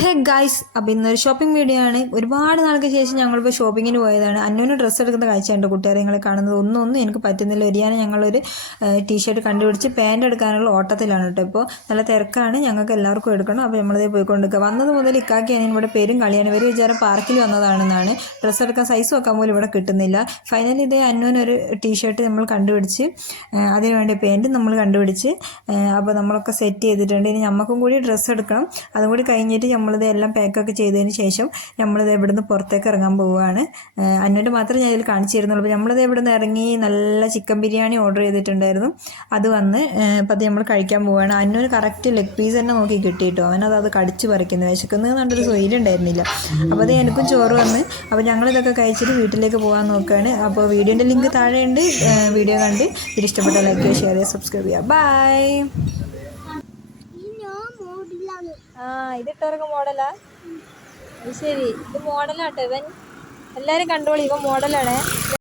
Hey guys, അപ്പോൾ ഇന്നൊരു shopping video ആണ്. ഒരുപാട് നാൾക്ക് ശേഷം ഞങ്ങളിപ്പോൾ ഷോപ്പിങ്ങിന് പോയതാണ്. അന്നുവിന് ഡ്രസ്സ് എടുക്കുന്ന കാഴ്ചയുണ്ട് കൂട്ടുകാരെ നിങ്ങളെ കാണുന്നത്. ഒന്നും എനിക്ക് പറ്റുന്നില്ല. ഒരിയാനെ ഞങ്ങളൊരു ടീഷർട്ട് കണ്ടുപിടിച്ച് പാൻറ് എടുക്കാനുള്ള ഓട്ടത്തിലാണ് കേട്ടോ. ഇപ്പോൾ നല്ല തിരക്കാണ്, ഞങ്ങൾക്ക് എല്ലാവർക്കും എടുക്കണം. അപ്പോൾ നമ്മളിതേ പോയിക്കൊണ്ടിരിക്കുക. വന്നത് മുതൽ ഇക്കാക്കിയാണ് ഇവിടെ പേരും കളിയാണ്. ഇവർ വിചാരം പാർക്കിൽ വന്നതാണെന്നാണ്. ഡ്രസ്സ് എടുക്കാൻ സൈസ് വെക്കാൻ പോലും ഇവിടെ കിട്ടുന്നില്ല. ഫൈനലി ഇതേ അന്നുവിനൊരു ടീഷർട്ട് നമ്മൾ കണ്ടുപിടിച്ച്, അതിന് വേണ്ടി പാൻറ് നമ്മൾ കണ്ടുപിടിച്ച്, അപ്പോൾ നമ്മളൊക്കെ സെറ്റ് ചെയ്തിട്ടുണ്ട്. ഇനി നമുക്കും കൂടി ഡ്രസ്സ് എടുക്കണം. അതും കൂടി കഴിഞ്ഞിട്ട് നമ്മളിത് എല്ലാം പാക്കൊക്കെ ചെയ്തതിന് ശേഷം നമ്മളിത് ഇവിടുന്ന് പുറത്തേക്ക് ഇറങ്ങാൻ പോവുകയാണ്. അന്നോട്ട് മാത്രമേ ഞാൻ ഇതിൽ കാണിച്ചു തരുന്നുള്ളൂ. അപ്പോൾ നമ്മളിത് ഇവിടുന്ന് ഇറങ്ങി നല്ല ചിക്കൻ ബിരിയാണി ഓർഡർ ചെയ്തിട്ടുണ്ടായിരുന്നു. അത് വന്ന് അപ്പോൾ അത് നമ്മൾ കഴിക്കാൻ പോവുകയാണ്. അന്നൊരു കറക്റ്റ് ലെഗ് പീസ് തന്നെ നോക്കി കിട്ടിയിട്ടോ. അവനത് കടിച്ചു പറിക്കുന്നു. വിശക്കുന്നത് കണ്ടൊരു സ്വൈര്യമുണ്ടായിരുന്നില്ല. അപ്പോൾ അത് എനിക്കും ചോറ് വന്ന്. അപ്പോൾ ഞങ്ങളിതൊക്കെ കഴിച്ചിട്ട് വീട്ടിലേക്ക് പോകാൻ നോക്കുകയാണ്. അപ്പോൾ വീഡിയോൻ്റെ ലിങ്ക് താഴെയുണ്ട്. വീഡിയോ കണ്ട് ഇതിഷ്ടപ്പെട്ട ലൈക്ക് ചെയ്യുക, ഷെയർ ചെയ്യുക, സബ്സ്ക്രൈബ് ചെയ്യുക. ബൈ. ഇതിട്ടവർക്ക് മോഡലാ? ശരി, ഇത് മോഡലാട്ടോ. ഇവൻ എല്ലാവരും കണ്ടോളി, ഇവൻ മോഡലാണ്.